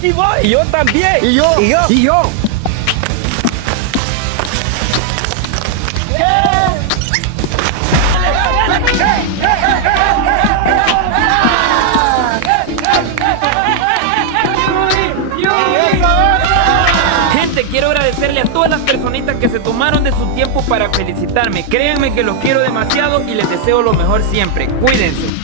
aquí voy. Y yo también. Y yo. Y yo. Y yo. Gente, quiero agradecerle a todas las personitas que se tomaron de su tiempo para felicitarme. Créanme que los quiero demasiado y les deseo lo mejor siempre. Cuídense.